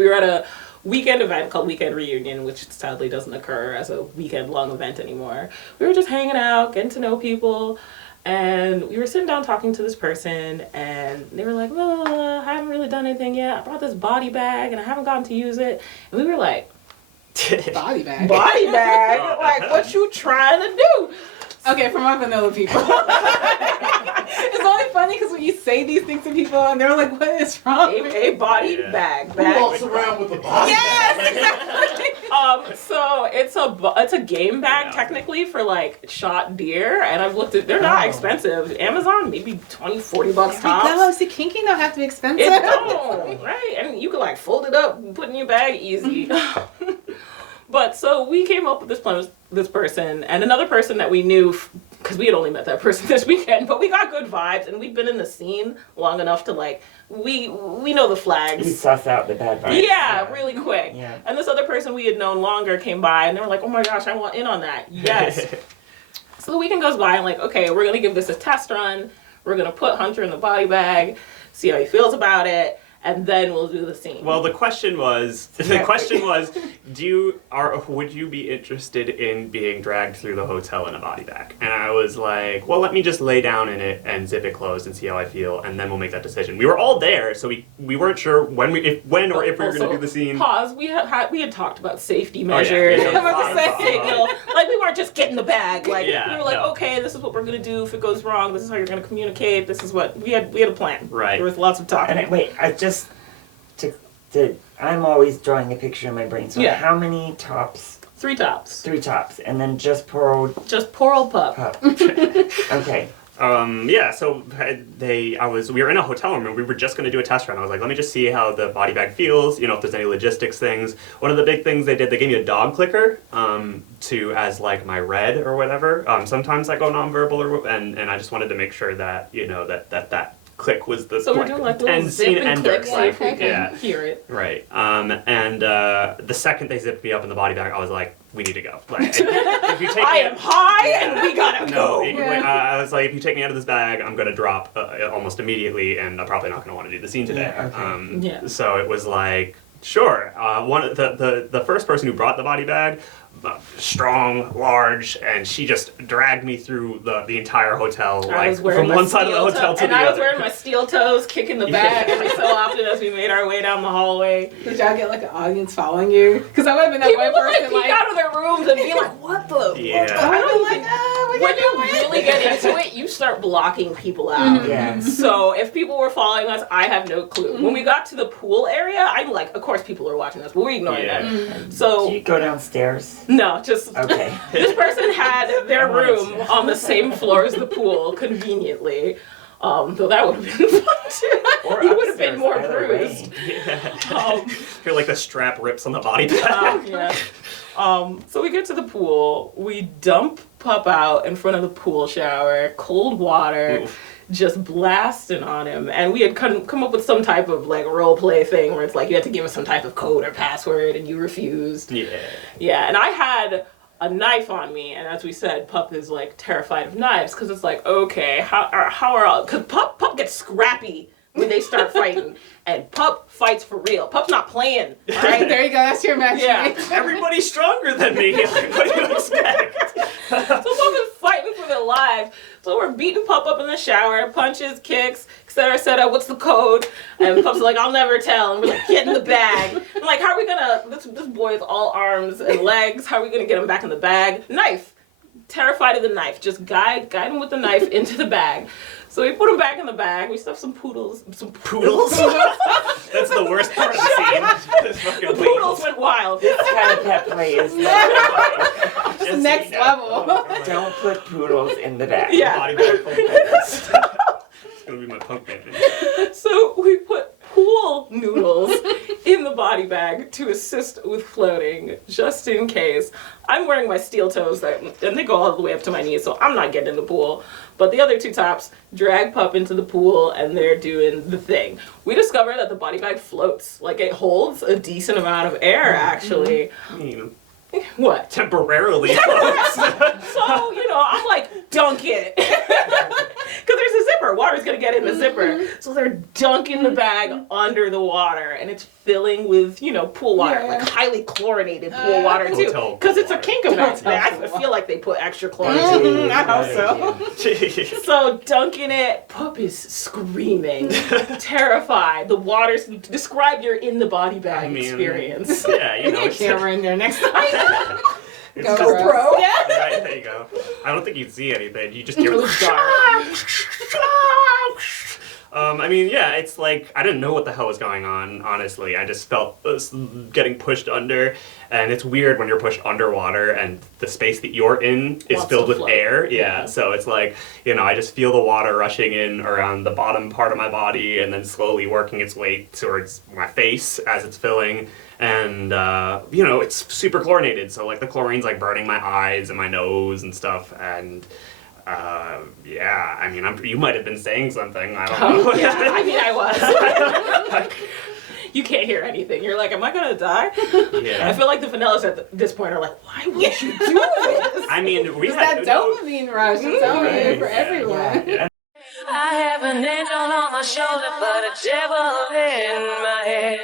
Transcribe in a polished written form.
We were at a weekend event called Weekend Reunion, which sadly doesn't occur as a weekend-long event anymore. We were just hanging out, getting to know people, and we were sitting down talking to this person, and they were like, I haven't really done anything yet. I brought this body bag, and I haven't gotten to use it. And we were like, body bag? Body bag? Like, what you trying to do? Okay, for my vanilla people. It's only funny because when you say these things to people and they're like, what is wrong? A body bag. Who walks around with a body Yes, bag? exactly. So it's a game bag technically for like shot deer, and I've looked at, they're not expensive. Amazon, maybe $20-$40 tops. No, see, kinky don't have to be expensive. It don't, right? And you can like fold it up and put it in your bag easy. But so we came up with this plan with this person and another person that we knew, because we had only met that person this weekend, but we got good vibes and we'd been in the scene long enough to like, we know the flags. You suss out the bad vibes. Yeah, really quick. Yeah. And this other person we had known longer came by and they were like, oh my gosh, I want in on that. Yes. So the weekend goes by and like, okay, we're going to give this a test run. We're going to put Hunter in the body bag, see how he feels about it. And then we'll do the scene. Well, the question was, would you be interested in being dragged through the hotel in a body bag? And I was like, well, let me just lay down in it and zip it closed and see how I feel, and then we'll make that decision. We were all there, so we weren't sure when or if we were going to do the scene. Pause. We had talked about safety measures. I'm about to say, like we weren't just getting the bag. Like we were like, no. okay, this is what we're gonna do. If it goes wrong, this is how you're gonna communicate. This is what we had a plan. Right. There was lots of talking. I'm always drawing a picture in my brain. So how many tops? 3 tops. 3 tops, and then just poor old pup. Okay. So we were in a hotel room and we were just going to do a test run. I was like, let me just see how the body bag feels, if there's any logistics things. One of the big things they did, they gave me a dog clicker as like my red or whatever. Sometimes I go nonverbal and I just wanted to make sure that, that click was the so we're doing like little zip and click so you can hear it. Right. And the second they zipped me up in the body bag, I was like, we need to go. Like, if you take I am high and we gotta go. I was like, if you take me out of this bag, I'm gonna drop almost immediately, and I'm probably not gonna want to do the scene today. Yeah, okay. So it was like, sure. The first person who brought the body bag, strong, large, and she just dragged me through the entire hotel, like from one side of the hotel to the other. And I was wearing my steel toes, kicking the bag every so often as we made our way down the hallway. Did y'all get like an audience following you? Because I would have been that one person like out of their rooms and be like, what the? Yeah. I don't like, when you really get into it, you start blocking people out. Yeah. So if people were following us, I have no clue. When we got to the pool area, I'm like, of course people are watching us, but we're ignoring them. So do you go downstairs? No, just okay. This person had their room on the same floor as the pool, conveniently. Though that would have been fun too. Or you would have been more bruised. I feel like the strap rips on the body bag. So we get to the pool. We dump Pup out in front of the pool shower, cold water. Oof. Just blasting on him, and we had come up with some type of like role play thing where it's like you had to give us some type of code or password, and you refused. Yeah, and I had a knife on me, and as we said, Pup is like terrified of knives because it's like, okay, how are all? Because Pup gets scrappy when they start fighting, and Pup fights for real. Pup's not playing. All right, there you go. That's your match. Yeah, everybody's stronger than me. Like, what do you expect? So Pup is fighting for their lives. So we're beating Pup up in the shower, punches, kicks, etc. What's the code? And Pup's like, I'll never tell. And we're like, get in the bag. I'm like, how are we gonna? This boy is all arms and legs. How are we gonna get him back in the bag? Knife. Terrified of the knife. Just guide him with the knife into the bag. So we put him back in the bag. We stuffed some poodles. That's the worst part of the scene. The poodles went wild. This kind of pet play is just next level. Don't put poodles in the bag. Yeah. Body bag full of poodles. It's gonna be my punk band. So we put pool noodles in the body bag to assist with floating, just in case. I'm wearing my steel toes, and they go all the way up to my knees, so I'm not getting in the pool. But the other 2 tops drag Pup into the pool, and they're doing the thing. We discover that the body bag floats. Like, it holds a decent amount of air, actually. What? Temporarily floats. So, I'm like, dunk it. Because there's this zipper. Water's gonna get in the zipper. So they're dunking the bag under the water, and it's filling with, pool water, like highly chlorinated pool water too, Hotel because it's a water. kink event. I feel like they put extra chlorine. I hope so. So dunking it, Pup is screaming, terrified. The water's describe your in the body bag experience. Yeah, You need a it's camera in there next time. it's Go, just- bro. Yeah. Right, there you go. I don't think you'd see anything. You just hear. It was dark. It's like I didn't know what the hell was going on. Honestly, I just felt us getting pushed under, and it's weird when you're pushed underwater and the space that you're in is Wants filled to with float. air. Yeah, so it's like I just feel the water rushing in around the bottom part of my body, and then slowly working its way towards my face as it's filling. And it's super chlorinated, so like the chlorine's like burning my eyes and my nose and stuff, and you might have been saying something. I don't know. I was. You can't hear anything. You're like, am I gonna die? Yeah. I feel like the vanillas at this point are like, why would you do this? I mean, we It's had that dopamine rush. I'm telling you, for everyone. Yeah. I have an angel on my shoulder, but a devil in my head.